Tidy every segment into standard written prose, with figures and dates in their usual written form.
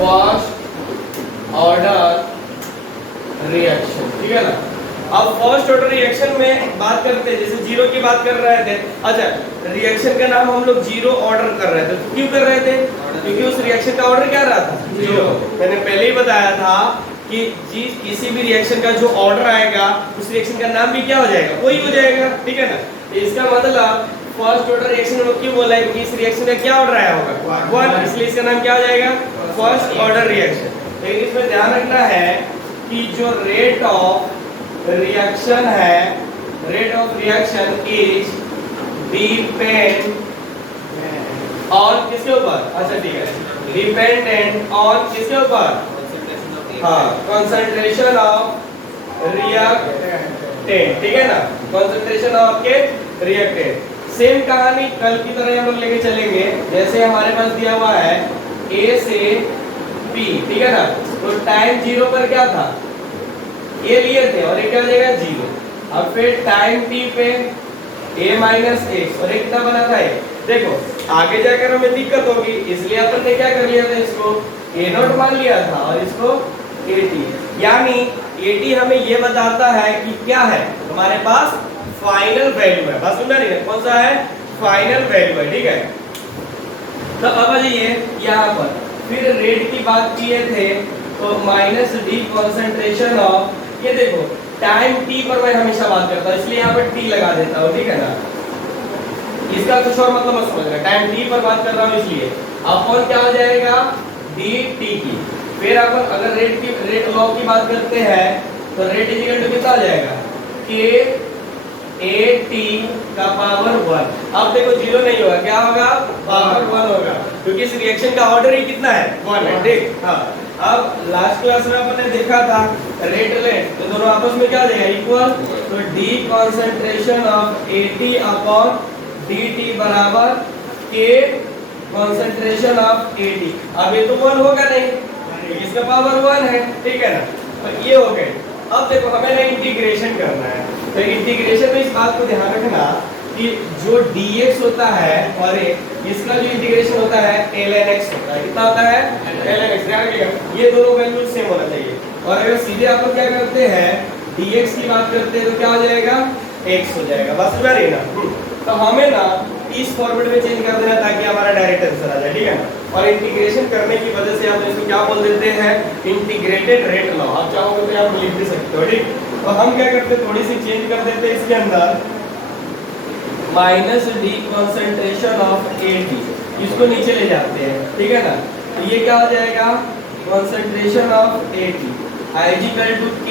First order reaction, ठीक है ना। अब फर्स्ट ऑर्डर रिएक्शन में बात करते हैं, जैसे जीरो की बात कर रहे थे। अच्छा, रिएक्शन का नाम हम लोग जीरो ऑर्डर कर रहे थे, तो क्यों कर रहे थे? क्योंकि उस रिएक्शन का ऑर्डर क्या रहा था? जीरो। मैंने पहले ही बताया था कि किसी भी रिएक्शन का जो ऑर्डर आएगा उस रिएक्शन का नाम भी क्या हो जाएगा? वही हो जाएगा, ठीक है ना। इसका मतलब फर्स्ट ऑर्डर रिएक्शन में क्यों बोला है? क्योंकि इस रिएक्शन का क्या ऑर्डर आया होगा? वन, इसलिए इसका नाम क्या हो जाएगा? First order reaction. लेकिन इसमें ध्यान रखना है कि जो रेट ऑफ रिएक्शन है, rate of reaction is depend on किसके ऊपर? अच्छा ठीक है, डिपेंडेंट ऑन किसके ऊपर? हाँ, कंसंट्रेशन ऑफ रिएक्टेंट, ठीक है ना, कंसंट्रेशन ऑफ के रिएक्टेंट। सेम कहानी कल की तरह हम लोग लेके चलेंगे। जैसे हमारे पास दिया हुआ है A से B, ठीक है ना, तो टाइम जीरो पर क्या था? ये लिए थे और ये क्या हो जाएगा? जीरो। अब फिर टाइम t पे a माइनस एक्स और एक कितना बना था? देखो आगे जाकर हमें दिक्कत होगी, इसलिए अपन ने क्या कर लिया था? इसको a नॉट मान लिया था और इसको at, यानी at हमें ये बताता है कि क्या है हमारे पास? फाइनल वैल्यू है। बस सुनना नहीं है, कौन सा है? फाइनल वैल्यू है, ठीक है। तो अब आइए यहाँ पर फिर रेट की बात किए थे, तो माइनस डी कंसंट्रेशन ऑफ, ये देखो टाइम t पर मैं हमेशा बात करता हूँ इसलिए यहाँ पर t लगा देता हूँ, ठीक है ना। इसका कुछ और मतलब मत समझना, टाइम t पर बात कर रहा हूँ इसलिए अपॉन क्या हो जाएगा? dt की। फिर अपन अगर रेट लॉ की बात करते हैं तो रेट इक्वल टू कितना आ जाएगा? k at का पावर 1। अब देखो जीरो नहीं होगा, क्या होगा? पावर 1 होगा, क्योंकि इस रिएक्शन का ऑर्डर ही कितना है? 1 है, ठीक। हाँ, अब लास्ट क्लास में अपन ने देखा था रेट लेट, तो दोनों आपस में क्या आ जाएगा? इक्वल। तो D concentration of at upon dt बराबर k कंसंट्रेशन ऑफ at। अब ये तो 1 होगा नहीं, इसका पावर 1 है, ठीक है ना। तो ये हो गए। अब देखो हमें ना इंटीग्रेशन करना है, तो इंटीग्रेशन में इस बात को ध्यान रखना कि जो dx होता है और इसका जो इंटीग्रेशन होता है ln x होता है। कितना होता है? ln x। ध्यान रखिएगा, ये दोनों वैल्यू सेम होना चाहिए। और अगर सीधे आप क्या करते हैं, dx की बात करते हैं, तो क्या हो जाएगा? x हो जाएगा। बस समझ रही ना। तो हमें ना इस फॉर्मेट में चेंज कर देना ताकि हमारा डायरेक्ट आंसर आ जाए, ठीक है ना। और इंटीग्रेशन करने की वजह से आप इसको क्या बोल देते हैं? Integrated rate law. आप चाहोगे तो आप लिख भी सकते हो, ठीक। तो हम क्या करते हैं, थोड़ी सी चेंज कर देते हैं इसके अंदर, minus D concentration of at, इसको नीचे ले जाते हैं, ठीक है ना। तो ये क्या हो जाएगा? Concentration of at is equal to k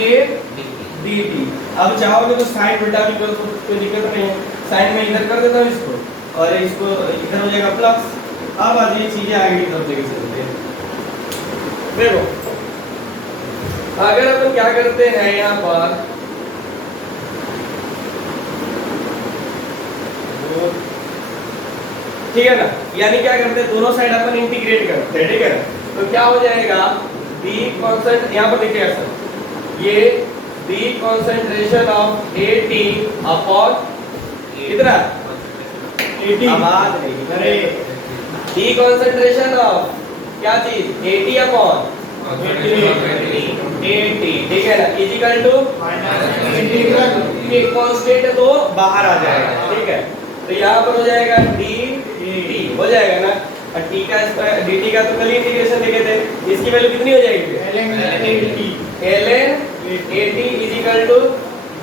dt। अब चाहोगे तो साइन उल्टा भी करो, तो कोई दिक्कत नहीं है। साइन में इधर कर देता हूँ इसको और इसको इधर हो जाएगा प्लस। अब आज ये चीजें आगे की तरफ लेके चलते हैं। देखो अगर अपन क्या करते हैं यहाँ पर, ठीक है ना, यानी क्या करते हैं? दोनों साइड अपन इंटीग्रेट करते हैं, ठीक है ना। तो क्या हो जाएगा? डी कॉन्सेंट्रेशन, यहाँ पर देखिएगा सर, ये D concentration of at upon कितना? आवाज नहीं, अरे डी कॉन्सेंट्रेशन ऑफ क्या चीज? at अपॉन at, ठीक है ना, इक्वल टू इंटीग्रल के कांस्टेंट तो बाहर आ जाएगा, ठीक है। तो यहाँ पर हो जाएगा dt हो जाएगा ना, और t का dt का तो कल इंटीग्रेशन देखे थे, इसकी वैल्यू कितनी हो जाएगी? ln at is equal to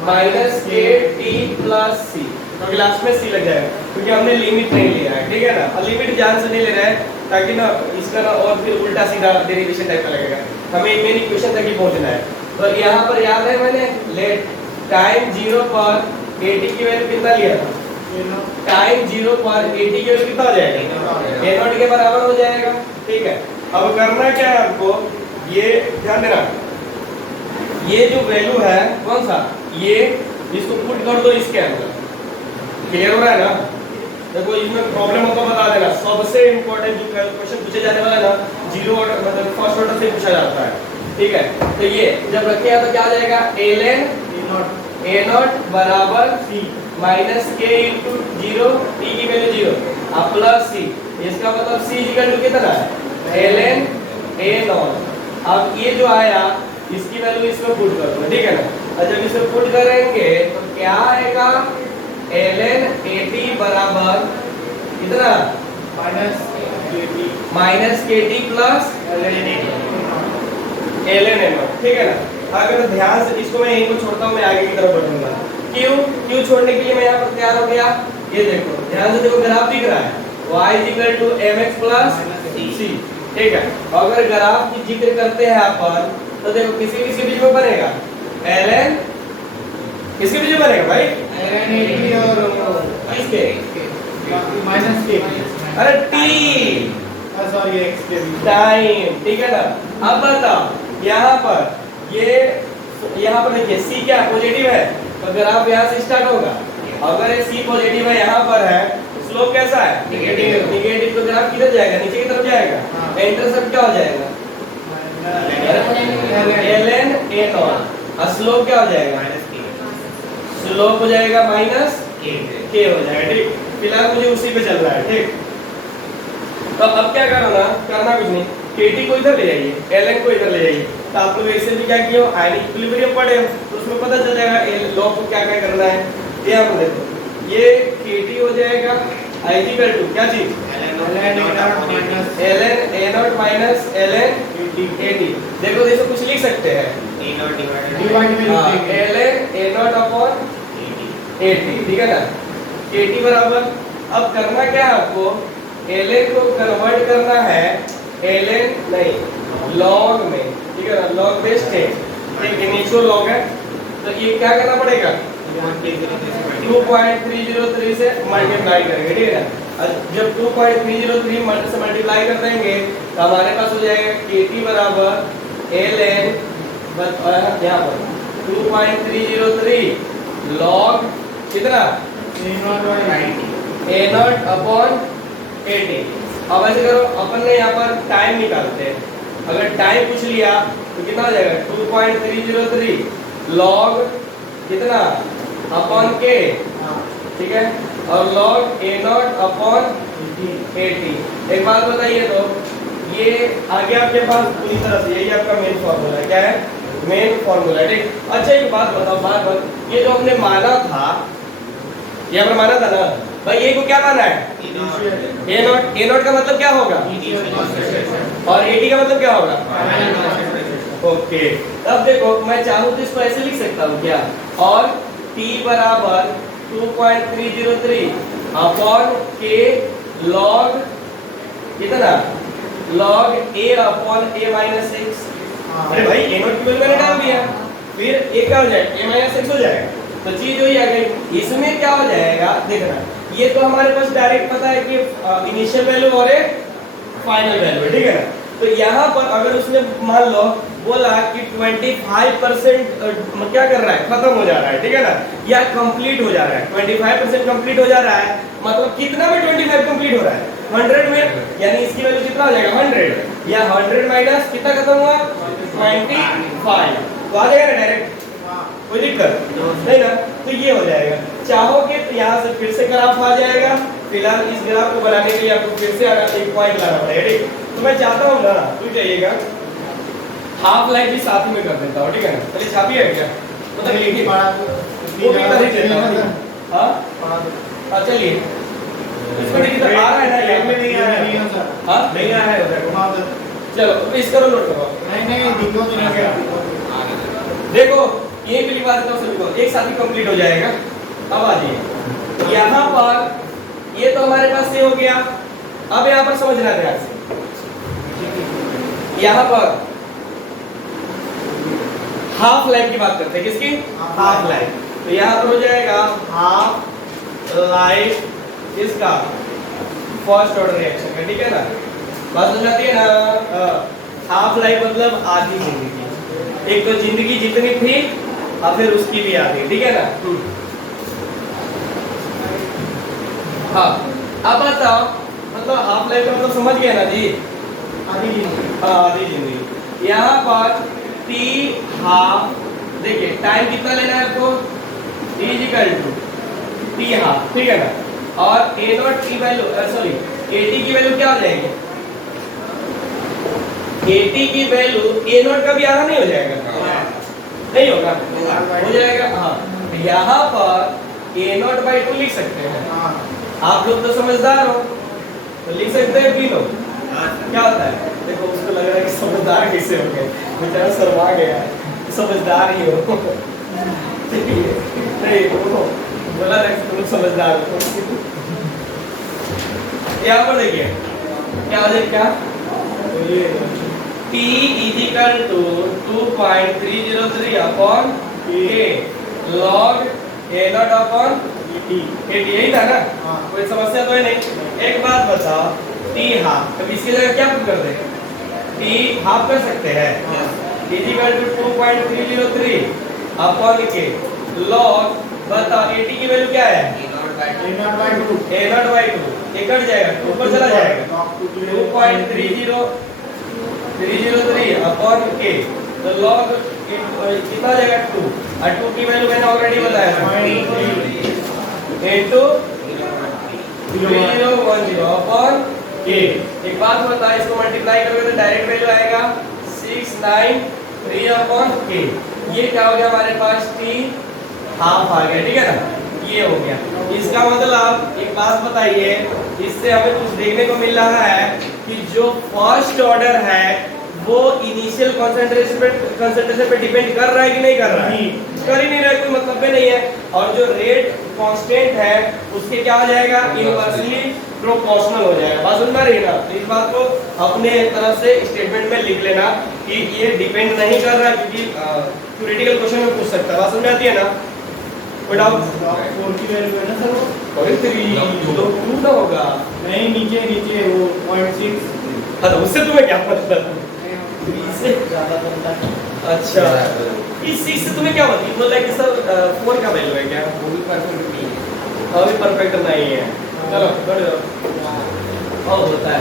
minus at plus c, क्योंकि लास्ट में c लग जाएगा, क्योंकि हमने लिमिट नहीं लिया है, ठीक है ना। और लिमिट ध्यान से नहीं ले रहा है ताकि ना इसका ना और फिर उल्टा सीधा डेरिवेशन टाइप का लगेगा, हमें मेन इक्वेशन तक ही पहुंचना है। तो यहाँ पर याद है मैंने लेट टाइम 0 पर at की वैल्यू कितना लिया था? टाइम 0 पर at की वैल्यू कितना हो जाएगा? a0 के बराबर हो जाएगा, ठीक है। अब करना क्या है आपको, ये ध्यान देना, ये जो वैल्यू है कौन सा, ये इसको पुट कर दो इसके अंदर। क्लियर हो रहा है ना? देखो इसमें प्रॉब्लम हो तो बता देना। सबसे इंपॉर्टेंट जो क्वेश्चन पूछे जाने वाला है ना, जीरो ऑर्डर मतलब फर्स्ट ऑर्डर से पूछा जाता है, ठीक है। तो ये जब रखे हैं तो क्या आ जाएगा? ln ए नॉट बराबर सी माइनस के इंटू जीरो, टी की वैल्यू जीरो, अब प्लस सी, इसका मतलब सी इक्वल टू कितना है एल एन ए नॉट। अब ये जो आया इसकी वैल्यू इसमें पुट कर दो, ठीक है ना। और जब इसमें पुट करेंगे तो क्या आएगा एल एन ए टी बराबर कितना minus K T plus L N A naught, ठीक है ना। अगर ध्यान से इसको मैं यहीं को छोड़ता हूँ, मैं आगे की तरफ बढ़ूंगा। क्यों छोड़ने के लिए मैं यहाँ पर तैयार हो गया, ये देखो ध्यान से देखो ग्राफ दिख रहा है y equal to mx plus c, ठीक है। अगर ग्राफ की जिक्र करते हैं अपन तो देखो किसी बीच में बनेगा ln, किसके बीच में बनेगा भाई ln और किसके माइनस के, अरे t सॉरी x के टाइम, ठीक है ना। अब बताओ यहाँ पर ये यहाँ पर देखिए c क्या पॉजिटिव है तो ग्राफ यहाँ से स्टार्ट होगा। अगर ये c पॉजिटिव है यहाँ पर है, स्लोप कैसा है निगेटिव, निगेटिव तो ग्राफ किधर जाएगा नीचे की तरफ जाएगा, इंटरसेप्ट क्या हो जाएगा ln a नॉट, और स्लोप क्या हो जाएगा स्लोप हो जाएगा माइनस k हो जाएगा, ठीक। फिलहाल मुझे उसी पे चल रहा है, ठीक। तो अब क्या करना, करना कुछ नहीं, kt को इधर ले जाइए, ln को इधर ले जाइए। तो आप लोग ऐसे भी क्या किए हो आयनिक इक्विलिब्रियम पढ़े हो तो उसमें पता चल जाएगा लॉ को क्या क्या करना है। यहाँ पर देखो ये kt हो जाएगा i इक्वल टू क्या चीज ln a not minus ln at। देखो देखो कुछ लिख सकते हैं ln a not upon at, ठीक है ना। kt बराबर, अब करना क्या है आपको ln को कन्वर्ट करना है ln नहीं log में, ठीक है ना। log बेस्ड है, एक इनिशियल log है तो ये क्या करना पड़ेगा 2.303 से मल्टीप्लाई करेंगे, ठीक है ना। जब 2.303 से मल्टीप्लाई कर देंगे तो हमारे पास हो जाएगा kt बराबर ln, यहाँ पर 2.303 log कितना a नॉट अपॉन 80। अब ऐसे करो अपन ने यहाँ पर टाइम निकालते हैं, अगर टाइम पूछ लिया तो कितना हो जाएगा 2.303 log कितना अपॉन k, ठीक है, और log a नॉट अपॉन 80। एक बात बताइए तो ये आगे आपके पास पूरी तरह से यही आपका मेन फॉर्मूला है, क्या है मेन फॉर्मूला है, ठीक। अच्छा एक बात बताओ, बात ये जो हमने माना था, ये हमने माना था ना भाई, ये को क्या माना है a नॉट का मतलब क्या होगा और at का मतलब क्या होगा, ओके। अब देखो मैं चाहूँ तो इसको ऐसे लिख सकता हूँ क्या, और t बराबर 2.303 अपॉन k log कितना log a upon a minus 6। अरे भाई a नॉट की वैल्यू मैंने डाल दिया, फिर a क्या हो जाएगा a माइनस 6 हो जाएगा, तो चीज वही आ गई। इसमें क्या हो जाएगा देखना, ये तो हमारे पास डायरेक्ट पता है कि इनिशियल वैल्यू और एक फाइनल वैल्यू, ठीक है ना। तो यहाँ पर अगर उसने मान लो बोला कि 25% क्या कर रहा है खत्म हो जा रहा है, ठीक है ना, या कंप्लीट हो जा रहा है, 25% कंप्लीट हो जा रहा है, मतलब कितना में 25 कंप्लीट हो रहा है 100 में, यानी इसकी वैल्यू कितना हो जाएगा 100, या 100 माइनस कितना खत्म हुआ 95, तो आ जाएगा ना डायरेक्ट, कोई दिक्कत नहीं ना। तो ये हो जाएगा, चाहोगे तो यहाँ से फिर से ग्राफ आ जाएगा। फिलहाल इस ग्राफ को बनाने के लिए आपको फिर से एक पॉइंट लाना पड़ेगा, ठीक। तो मैं चाहता हूँ ना तू जाइएगा हाफ लाइफ भी साथ ही में कर देता हूँ, ठीक है ना। चलिए छापी है क्या, मतलब लिखिए वो भी कर ही देता हूँ, हाँ चलिए इसको लिखिए, तो आ रहा है ना, यहाँ में नहीं आ रहा है, हाँ नहीं आ रहा है, चलो इस करो नोट करो, नहीं दिखो तो नहीं, देखो ये भी लिखवा देता हूँ सभी को, एक साथ ही कंप्लीट हो जाएगा। अब आ जाइए यहाँ पर, ये तो हमारे पास से हो गया। अब यहाँ पर समझना ध्यान से, यहाँ पर हाफ लाइफ की बात करते हैं, किसकी हाफ लाइफ, तो यहाँ पर हो जाएगा हाफ लाइफ इसका फर्स्ट ऑर्डर रिएक्शन का, ठीक है ना। बात समझ आती है ना, हाफ लाइफ मतलब आधी जिंदगी, एक तो जिंदगी जितनी थी और फिर उसकी भी आधी, ठीक है ना। हाँ अब बताओ, मतलब हाफ लाइफ का मतलब समझ गया ना जी, आधी जिंदगी, हाँ आधी जिंदगी। यहाँ पर टी हाफ, देखिए टाइम कितना लेना है आपको T is equal to T half, ठीक है ना। और A नॉट की वैल्यू सॉरी AT की वैल्यू क्या हो जाएगी? AT की वैल्यू A नॉट का भी आधा नहीं हो जाएगा? नहीं होगा, हो जाएगा। हाँ, यहाँ पर A नॉट बाई 2 लिख सकते हैं। आप लोग तो समझदार हो तो लिख सकते हैं B नॉट। क्या होता है? देखो उसको लग रहा है कि समझदार कैसे हो गए, बेचारा शर्मा गया है, समझदार ही हो। नहीं वो बोला ना तुम समझदार हो। यहाँ पर देखिए क्या हो जाएगा, T is equal to 2.303 upon A log A not upon AT, यही था ना? कोई समस्या तो है नहीं। एक बात बताओ, T हाफ, कभी इसकी जगह क्या पुट कर दें? T हाफ कर सकते हैं, is equal to 2.303 upon K log, बताओ AT की वैल्यू क्या है? A नॉट बाई 2, ये कट जाएगा, 2 पर चला जाएगा, 2.303 अपॉन K, तो log कितना जाएगा 2, और 2 की वैल्यू मैंने ऑलरेडी बताया था, into 3010 अपॉन K। एक बात बता, इसको मल्टीप्लाई करोगे तो डायरेक्ट वैल्यू आएगा 693 अपॉन K। ये क्या हो गया हमारे पास? T हाफ आ गया, ठीक है ना? ये हो गया। इसका मतलब एक बात बताइए, इससे हमें कुछ देखने को मिल रहा है कि जो फर्स्ट ऑर्डर है वो इनिशियल कंसंट्रेशन पे डिपेंड कर रहा है कि नहीं कर रहा है? कर ही नहीं रहा है, कोई मतलब भी नहीं है। और जो रेट कांस्टेंट है उसके क्या हो जाएगा? इनवर्सली प्रोपोर्शनल हो जाएगा। बात समझ में आ रही है ना? तो इस बात को अपने तरफ से स्टेटमेंट में लिख लेना कि ये डिपेंड नहीं कर रहा, क्योंकि थ्योरेटिकल क्वेश्चन में पूछ सकता है। बात समझ में आती है ना? कोई डाउट? 4 की वैल्यू है ना सर वो? और 2 ना होगा, नहीं नीचे वो 0.6। हाँ तो उससे तुम्हें क्या मतलब? इससे ज्यादा बनता है। अच्छा, इस चीज से तुम्हें क्या मतलब? बोला कि सर 4 का वैल्यू है क्या? वो भी परफेक्ट नहीं है। अभी परफेक्ट नहीं है। चलो बढ़ जाओ। और होता है,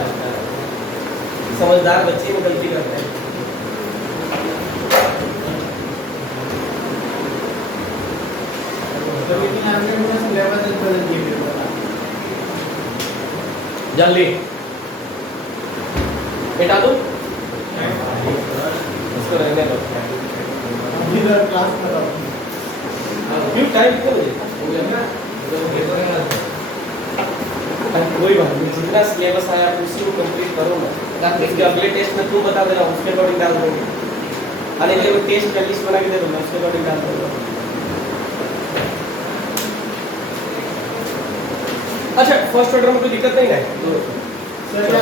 समझदार बच्चे में गलती करते हैं। तो लेकिन आगे में सिलेबस बदल दिए जल्दी बेटा दो इसको रहने दो। इधर क्लास खत्म। क्यों टाइम क्यों है? कोई बात नहीं, जितना सिलेबस आया उसी को कंप्लीट करो ना। इसके अगले टेस्ट में तुम बता देना, उसके अकॉर्डिंग डाल दूंगी। अरे ये टेस्ट का लिस्ट बना के दे दूंगा, उसके अकॉर्डिंग डाल दूंगा। अच्छा, फर्स्ट ऑर्डर में कोई दिक्कत नहीं है? सर क्या